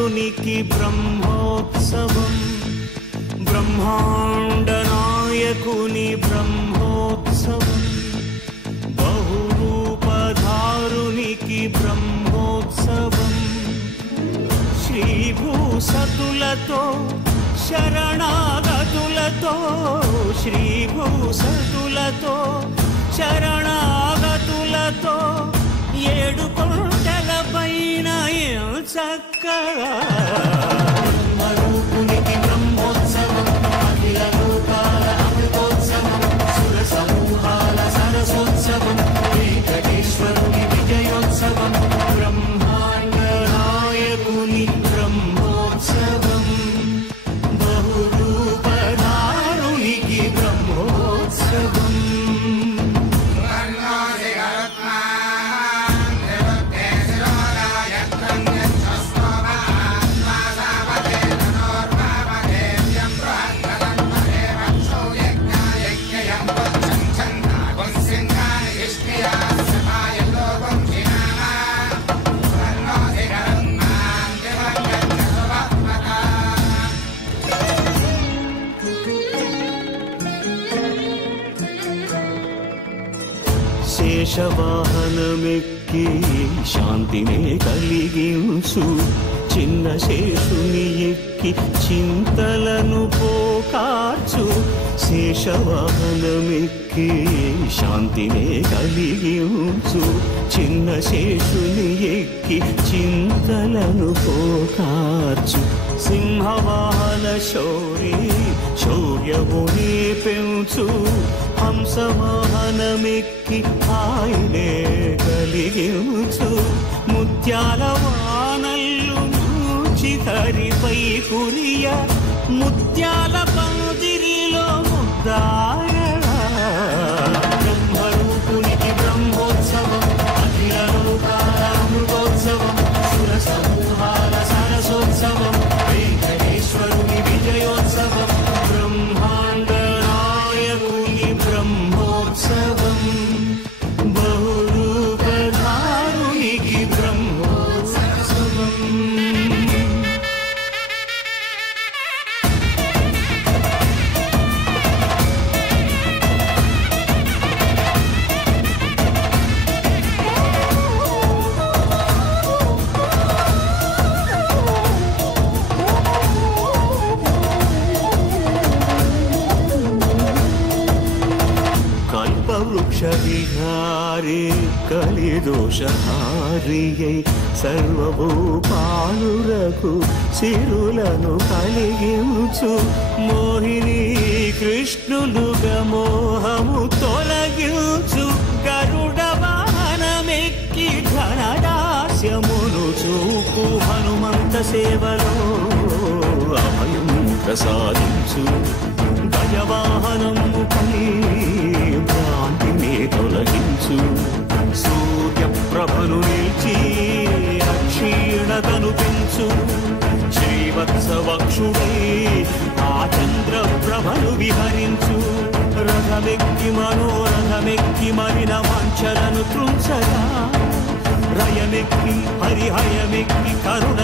బ్రహ్మధారునికి బ్రహ్మోత్సవం, బ్రహ్మాండ నాయకుని బ్రహ్మోత్సవం, బహురూపధారునికి బ్రహ్మోత్సవం, శ్రీభూసతులతో శరణాగతులతో, శ్రీభూసతులతో శరణాగతులతో 7 కొండల పైన చక్కగా బ్రహ్మరూపునికి బ్రహ్మోత్సవం, అఖిల లోకాల అమృతోత్సవం, సుర సమూహాల సరసోత్సవం, వెంకటేశ్వరుని విజయోత్సవం, బ్రహ్మాండ నాయకుని బ్రహ్మోత్సవం, బహురూపధారునికి బ్రహ్మోత్సవం. శేషవాహనమెక్కి శాంతినే కలిగించు, చిన్న శేషుని ఎక్కి చింతలను పోకార్చు. శేషవాహనమెక్కి శాంతినే కలిగించు, చిన్న శేషుని ఎక్కి చింతలను పోకార్చు. సింహవాహన శౌరి శౌర్యముని పెంచు, హంసవాహనమెక్కి ఆయనే కలిగించు. ముత్యాల వానల్లు మూచి హరిపై కురియ, ముత్యాల పందిరిలో ముద్దాయడా. బ్రహ్మరూపునికి బ్రహ్మోత్సవం, అఖిల లోకాల అమృతోత్సవం, సుర సమూహాల సరసోత్సవం, వెంకటేశ్వరుని విజయోత్సవం, బ్రహ్మాండ నాయకుని బ్రహ్మోత్సవం, బహురూపధారునికి బ్రహ్మోత్సవం. కల్పవృక్ష విహారి కలిదోషహారియై, సర్వభూపాలురకు సిరులను కలిగించు. మోహిని కృష్ణులుగా మోహము తొలగించు. గరుడ వాహనమెక్కి ఘనదాస్యమును చూపు, హనుమంత సేవలో అభయం ప్రసాదించు. గజవాహనముపై భ్రాంతిని తొలగించు. సూర్యప్రభను నిలిచి అక్షీణతను పెంచు. శ్రీవత్సవక్షుడై ఆ చంద్రప్రభను విహరించు. రథమెక్కి మనోరథమెక్కి మరిన వాంఛలను త్రుంచగా, రయమెక్కి హరిహయమెక్కి కరుణ